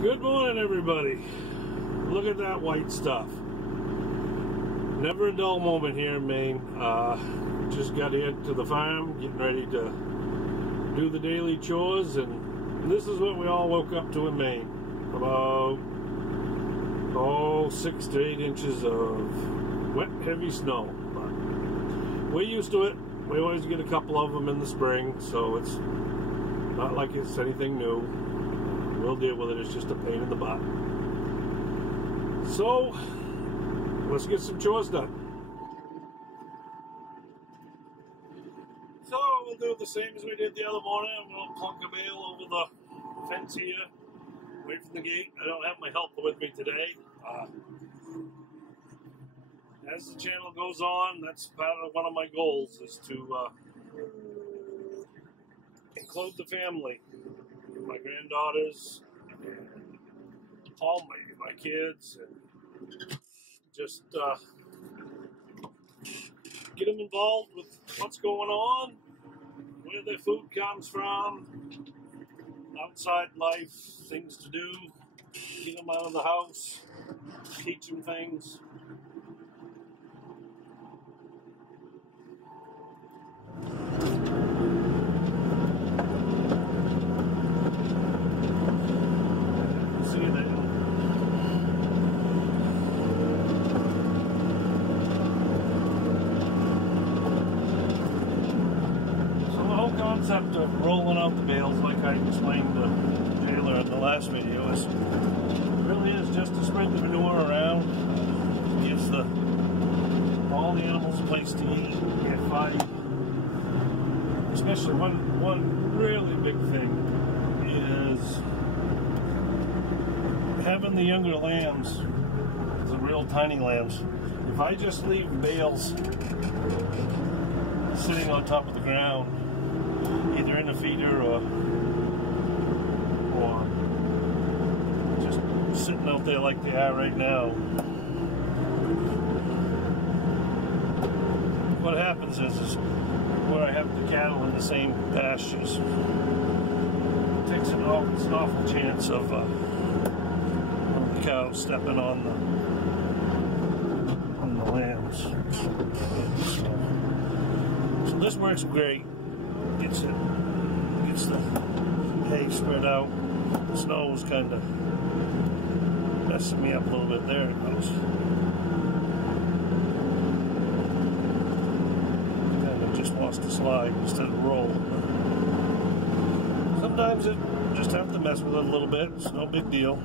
Good morning, everybody. Look at that white stuff. Never a dull moment here in Maine. Just got here to the farm, getting ready to do the daily chores, and this is what we all woke up to in Maine. About 6 to 8 inches of wet, heavy snow. But we're used to it. We always get a couple of them in the spring, so it's not like it's anything new. We'll deal with it. It's just a pain in the butt. So let's get some chores done. So we'll do the same as we did the other morning. We'll plunk a bale over the fence here, away from the gate. I don't have my helper with me today. As the channel goes on, that's part of one of my goals, is to include the family, my granddaughters, and all my kids, and just get them involved with what's going on, where their food comes from, outside life, things to do, get them out of the house, teach them things. Concept of rolling out the bales, like I explained to Taylor in the last video, really is just to spread the manure around. It gives all the animals a place to eat, get fed. Especially one really big thing is having the younger lambs, the real tiny lambs. If I just leave bales sitting on top of the ground, either in a feeder or just sitting out there like they are right now, what happens is where I have the cattle in the same pastures, it takes an awful chance of the cows stepping on the lambs. So this works great. Gets the hay spread out. The snow was kind of messing me up a little bit. There it goes. Kind of just wants to slide instead of roll. Sometimes it just have to mess with it a little bit. It's no big deal.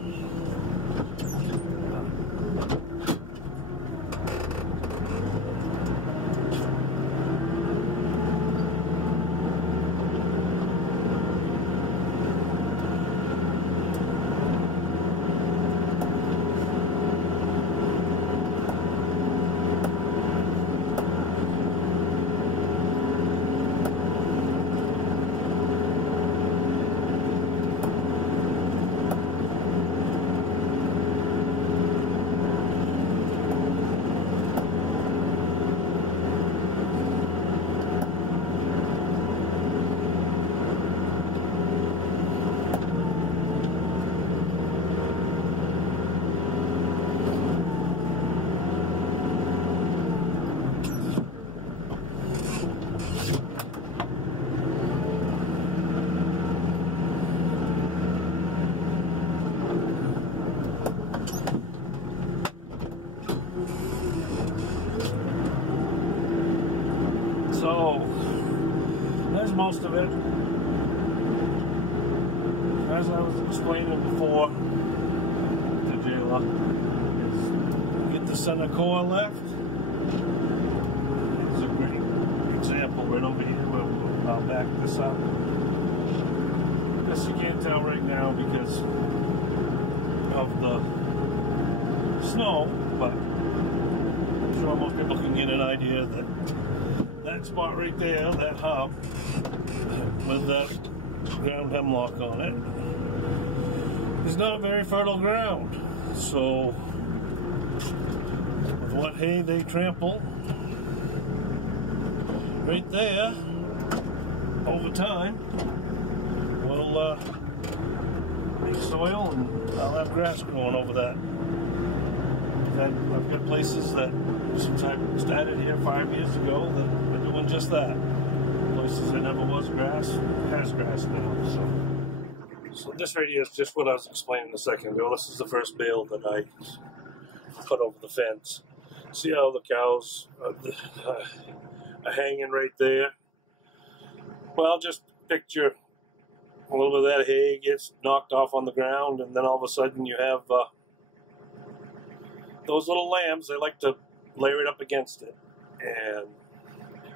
So, there's most of it. As I was explaining before to Jayla, get the center core left. Here's a great example right over here. I'll back this up. I guess you can't tell right now because of the snow, but I'm sure most people can get an idea that that spot right there, that hub, with that ground hemlock on it, is not very fertile ground. So, with what hay they trample right there, over time, will make soil, and I'll have grass growing over that. And I've got places that, since I started here 5 years ago, that are doing just that. Places there never was grass, has grass now. So this right here is just what I was explaining a second ago. This is the first bale that I put over the fence. See how the cows are hanging right there? Well, just picture a little bit of that hay gets knocked off on the ground, and then all of a sudden you have those little lambs. They like to layer it up against it, and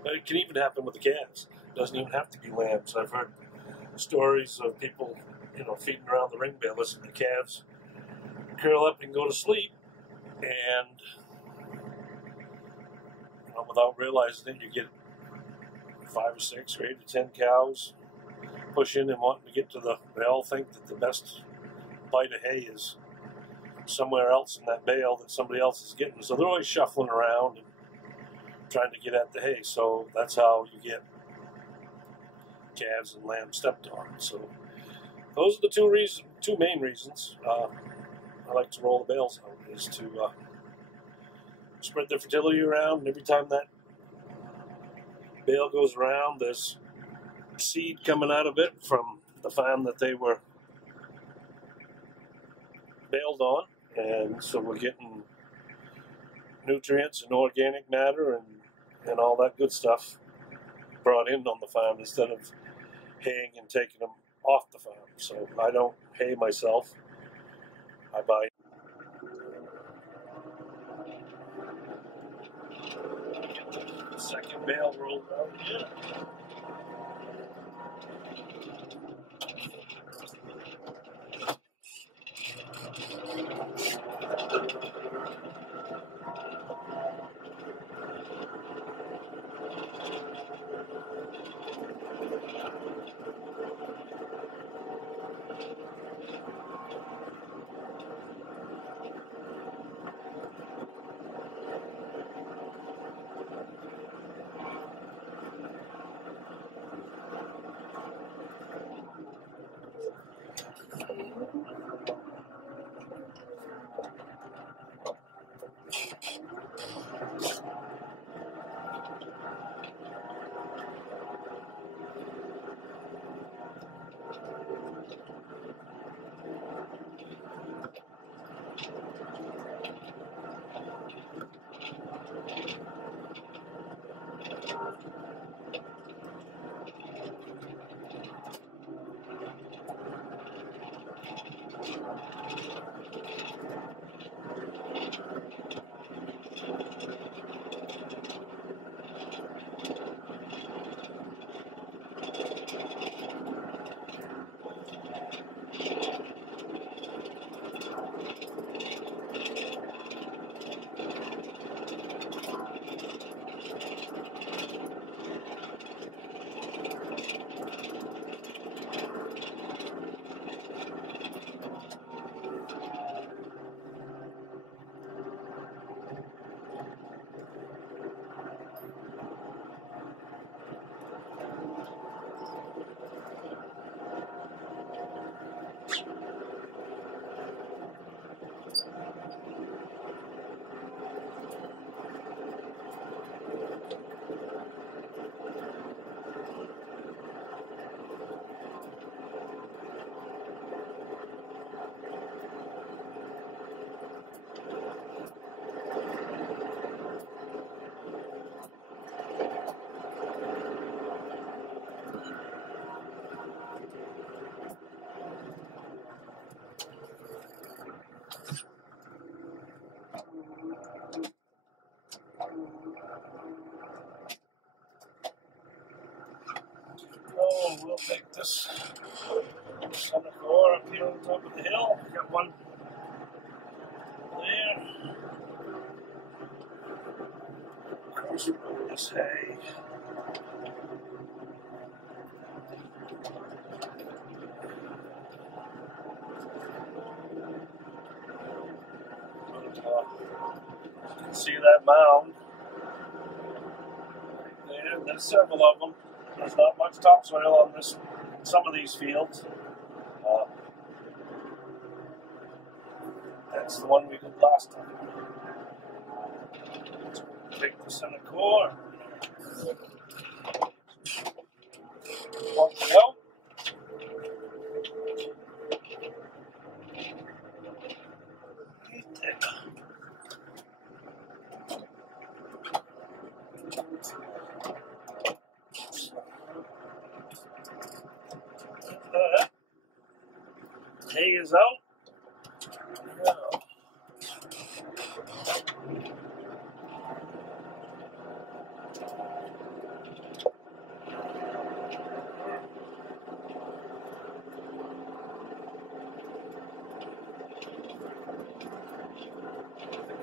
it can even happen with the calves. It doesn't even have to be lambs. I've heard stories of people, feeding around the ring bale, listening to the calves curl up and go to sleep, and without realizing it, you get 5 or 6 or 8 or 10 cows pushing and wanting to get to they all think that the best bite of hay is somewhere else in that bale that somebody else is getting. So they're always shuffling around and trying to get at the hay. So that's how you get calves and lambs stepped on. So those are the two main reasons I like to roll the bales out, is to spread the fertility around, and every time that bale goes around, there's seed coming out of it from the farm that they were baled on, and so we're getting nutrients and organic matter and all that good stuff brought in on the farm instead of haying and taking them off the farm. So I don't hay myself. I buy. Get the second bale rolled out here. Oh, we'll take this center floor up here on top of the hill. Got one there. Across this hay. You can see that mound right there. There's several of them. There's not much topsoil on some of these fields. It's the one we did last time. Take the center core. Plug it out. Hay is out. Now,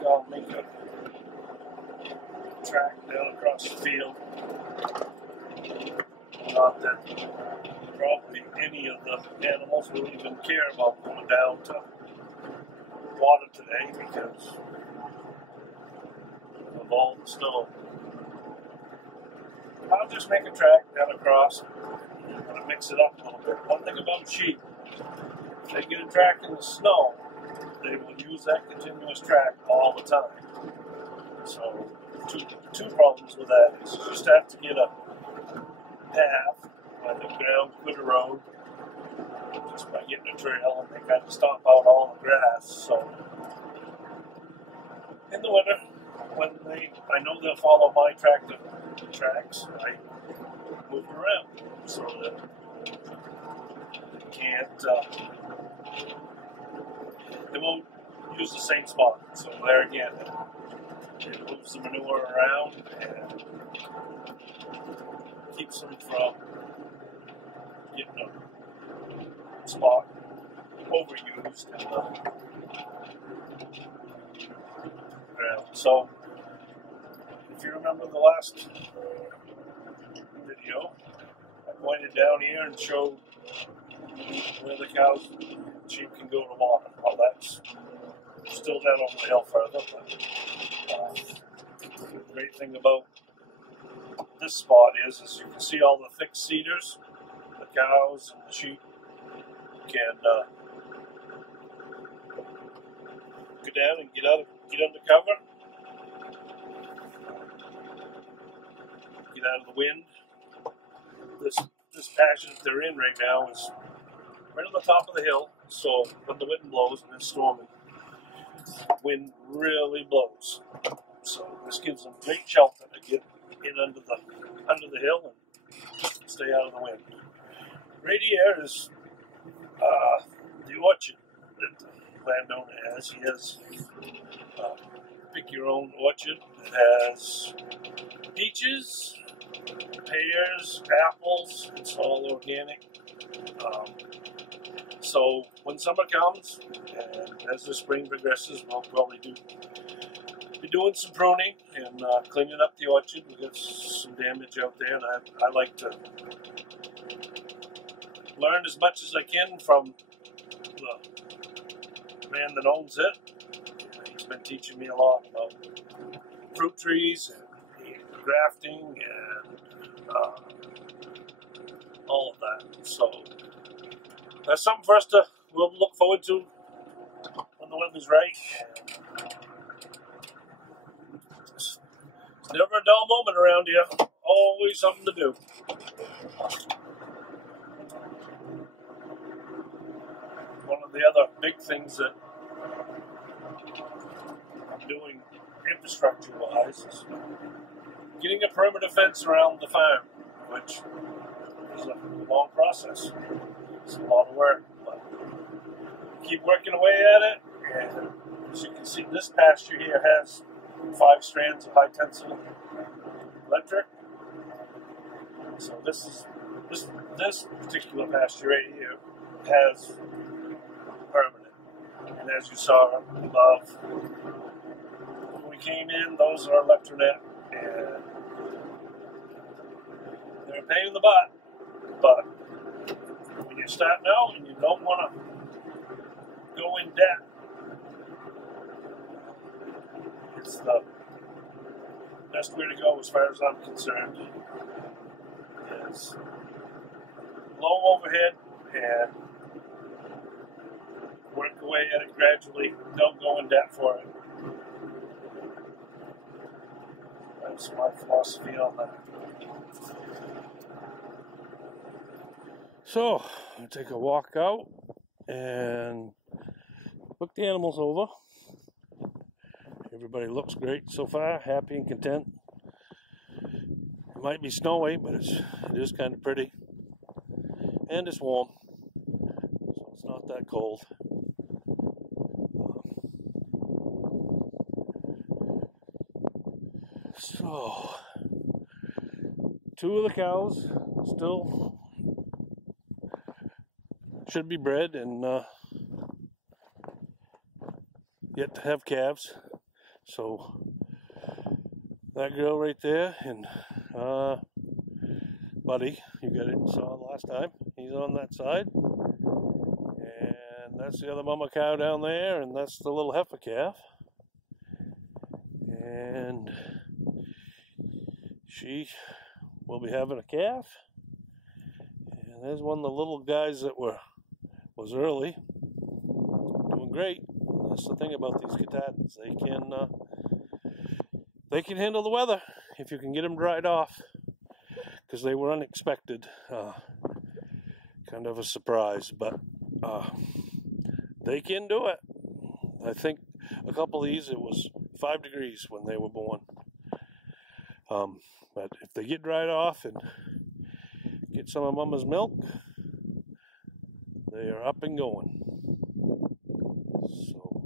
I'll make a track down across the field. Not that probably any of the animals will even care about going down to water today because of all the snow. I'll just make a track down across and mix it up a little bit. One thing about sheep, if they get a track in the snow, they will use that continuous track all the time. So, two problems with that is you just have to get a path where the ground could erode just by getting a trail, and they kind of stomp out all the grass. So, in the winter, when I know they'll follow my tracks, I move around so that they can't. They won't use the same spot. So there again, it moves the manure around and keeps them from getting a spot overused in the ground. So if you remember the last video, I pointed down here and showed where the cows and sheep can go to water. Well, that's still down over the hill further, but the great thing about this spot is you can see all the thick cedars. The cows and the sheep can go down and get under cover, get out of the wind. This pasture that they're in right now is right on the top of the hill, so when the wind blows and it's storming, wind really blows. So this gives them great shelter to get in under the hill and stay out of the wind. Right here is the orchard that the landowner has. He has pick your own orchard. It has peaches, pears, apples. It's all organic. So when summer comes, and as the spring progresses, we'll probably be doing some pruning and cleaning up the orchard. We got some damage out there, and I like to learn as much as I can from the man that owns it. He's been teaching me a lot about fruit trees and grafting and all of that. So that's something for us we'll look forward to when the weather's right. It's never a dull moment around here. Always something to do. One of the other big things that I'm doing infrastructure-wise is getting a perimeter fence around the farm, which is a long process. It's a lot of work, but keep working away at it. And as you can see, this pasture here has 5 strands of high-tensile electric. So this particular pasture right here has permanent. And as you saw above, when we came in, those are Electronet, and they're a pain in the butt. But when you're starting out and you don't want to go in debt, it's the best way to go as far as I'm concerned. Is low overhead and work away at it gradually. Don't go in debt for it. That's my philosophy on that. So, I'll take a walk out and look the animals over. Everybody looks great so far, happy and content. It might be snowy, but it is kind of pretty. And it's warm, so it's not that cold. So, 2 of the cows still should be bred and yet to have calves. So that girl right there and Buddy, you saw last time, he's on that side. And that's the other mama cow down there, and that's the little heifer calf. And she will be having a calf. And there's one of the little guys that was early, doing great. That's the thing about these Katahdins. They can handle the weather if you can get them dried off, because they were unexpected, kind of a surprise, but they can do it. I think a couple of these, it was 5 degrees when they were born. But if they get dried off and get some of Mama's milk, they are up and going. So,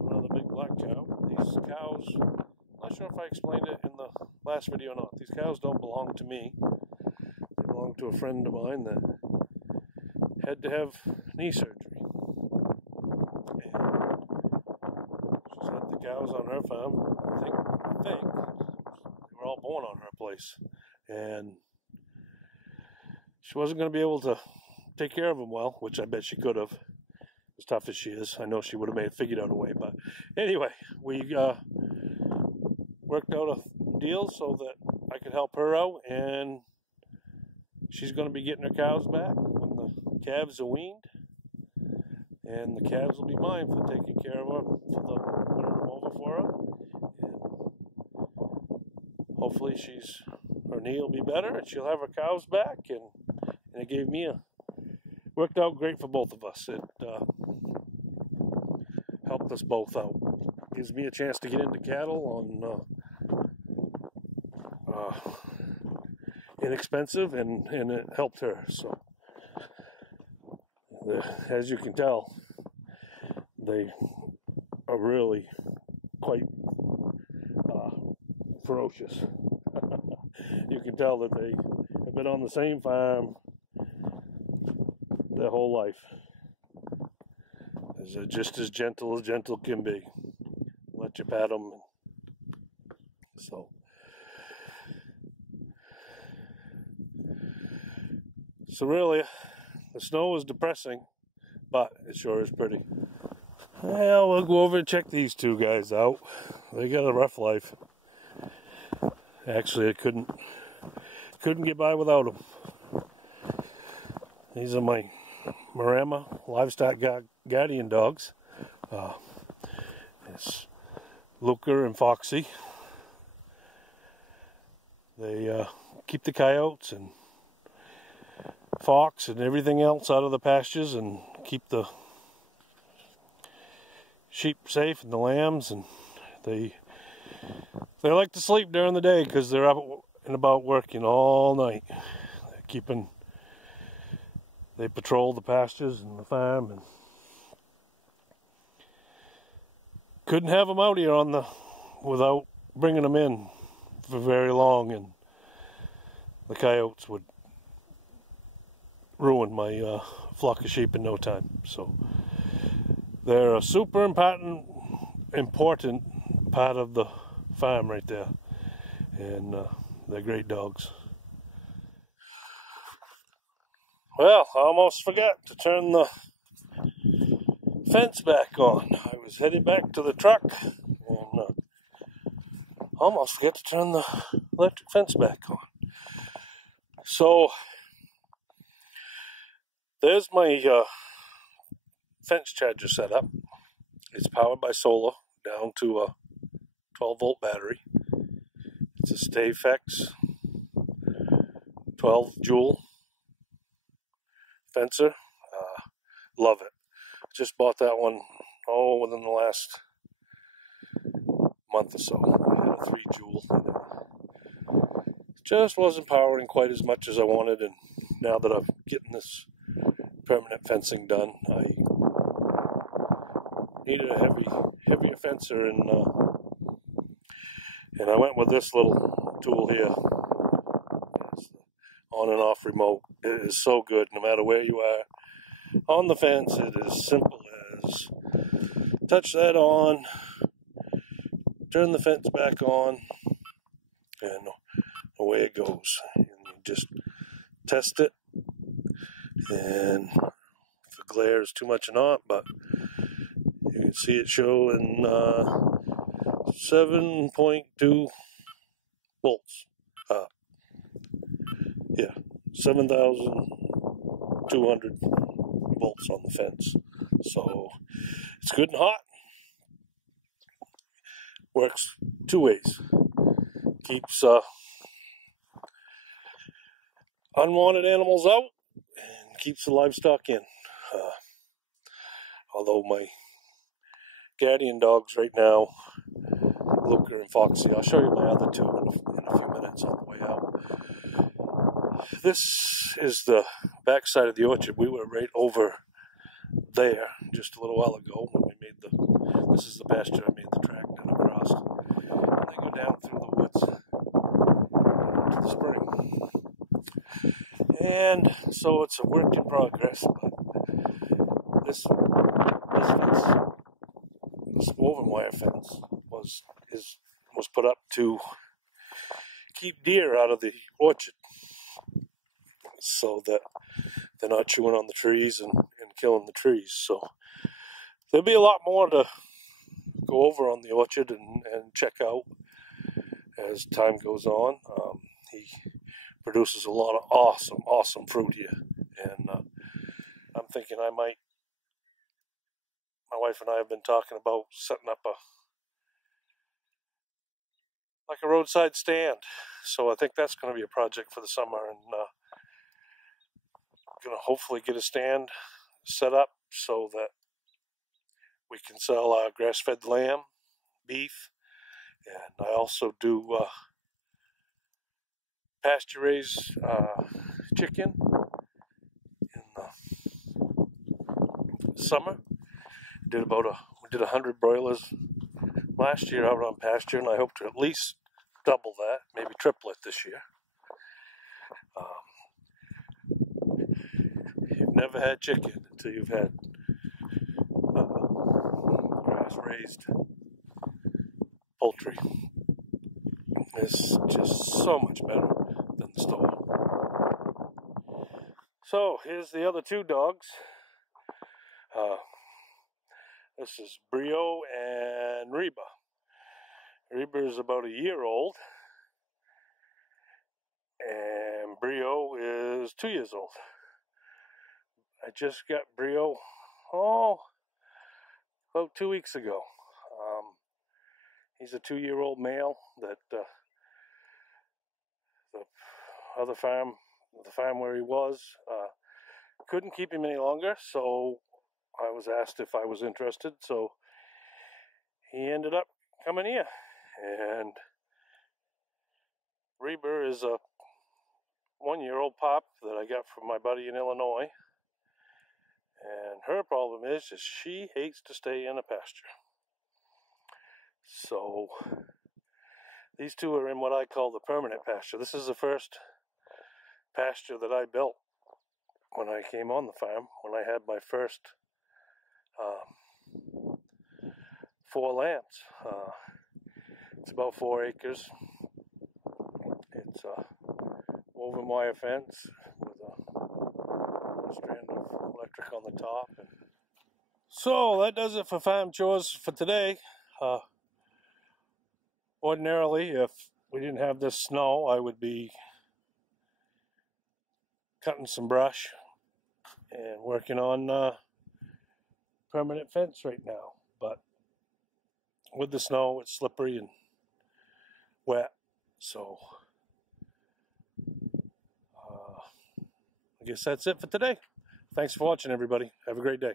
another big black cow. These cows, I'm not sure if I explained it in the last video or not. These cows don't belong to me. They belong to a friend of mine that had to have knee surgery. And she's had the cows on her farm. I think they were all born on her place. And she wasn't going to be able to take care of them well, which I bet she could have. As tough as she is, I know she would have figured out a way. But anyway, we worked out a deal so that I could help her out, and she's going to be getting her cows back when the calves are weaned, and the calves will be mine for taking care of her, for putting them over for her, and hopefully her knee will be better, and she'll have her cows back, and it gave me worked out great for both of us. It helped us both out. Gives me a chance to get into cattle on inexpensive, and it helped her. So as you can tell, they are really quite ferocious. You can tell that they have been on the same farm their whole life. They're just as gentle can be. Let you pat them. So really, the snow is depressing, but it sure is pretty. Well, we'll go over and check these 2 guys out. They got a rough life. Actually, I couldn't get by without them. These are my Marama livestock guardian dogs. It's Luca and Foxy. They keep the coyotes and fox and everything else out of the pastures, and keep the sheep safe and the lambs, and they like to sleep during the day because they're up and about working all night. They patrol the pastures and the farm, and couldn't have them out here without bringing them in for very long, and the coyotes would ruin my flock of sheep in no time. So they're a super important part of the farm right there, and they're great dogs. Well, I almost forgot to turn the fence back on. I was headed back to the truck and almost forgot to turn the electric fence back on. So there's my fence charger setup. It's powered by solar down to a 12-volt battery. It's a Stayflex 12 joule fencer. Love it. Just bought that one within the last month or so. I had a 3 joule. Just wasn't powering quite as much as I wanted, and now that I'm getting this permanent fencing done, I needed a heavier fencer, and I went with this little tool here. It's the on and off remote. It is so good, no matter where you are on the fence. It is simple as touch that on, turn the fence back on, and away it goes. And you just test it, and if the glare is too much or not, but you can see it showing 7.2 volts. Yeah, 7,200 volts on the fence. So it's good and hot. Works 2 ways. Keeps unwanted animals out and keeps the livestock in. Although my guardian dogs right now, Luca and Foxy, I'll show you my other 2 in a few minutes on the way out. This is the back side of the orchard. We were right over there just a little while ago when we made this is the pasture I made the track down across. And they go down through the woods to the spring. And so it's a work in progress, but this fence, this woven wire fence was put up to keep deer out of the orchard, so that they're not chewing on the trees and killing the trees. So there'll be a lot more to go over on the orchard and check out as time goes on. He produces a lot of awesome fruit here, and I'm thinking my wife and I have been talking about setting up like a roadside stand. So I think that's going to be a project for the summer, and going to hopefully get a stand set up so that we can sell our grass-fed lamb, beef, and I also do pasture-raised chicken in the summer. We did 100 broilers last year out on pasture, and I hope to at least double that, maybe triple it this year. You've never had chicken until you've had grass-raised poultry. It's just so much better than the store. So here's the other 2 dogs. This is Brio and Reba. Reba is about a year old, and Brio is 2 years old. I just got Brio, about 2 weeks ago. He's a 2-year-old male that the other farm, the farm where he was, couldn't keep him any longer, so I was asked if I was interested, so he ended up coming here. And Reba is a 1-year-old pup that I got from my buddy in Illinois. And her problem is she hates to stay in a pasture. So these 2 are in what I call the permanent pasture. This is the first pasture that I built when I came on the farm, when I had my first 4 lambs. It's about 4 acres. It's a woven wire fence with a strand of electric on the top. So that does it for farm chores for today. Ordinarily, if we didn't have this snow, I would be cutting some brush and working on permanent fence right now. But with the snow, it's slippery and wet, so I guess that's it for today. Thanks for watching, everybody. Have a great day.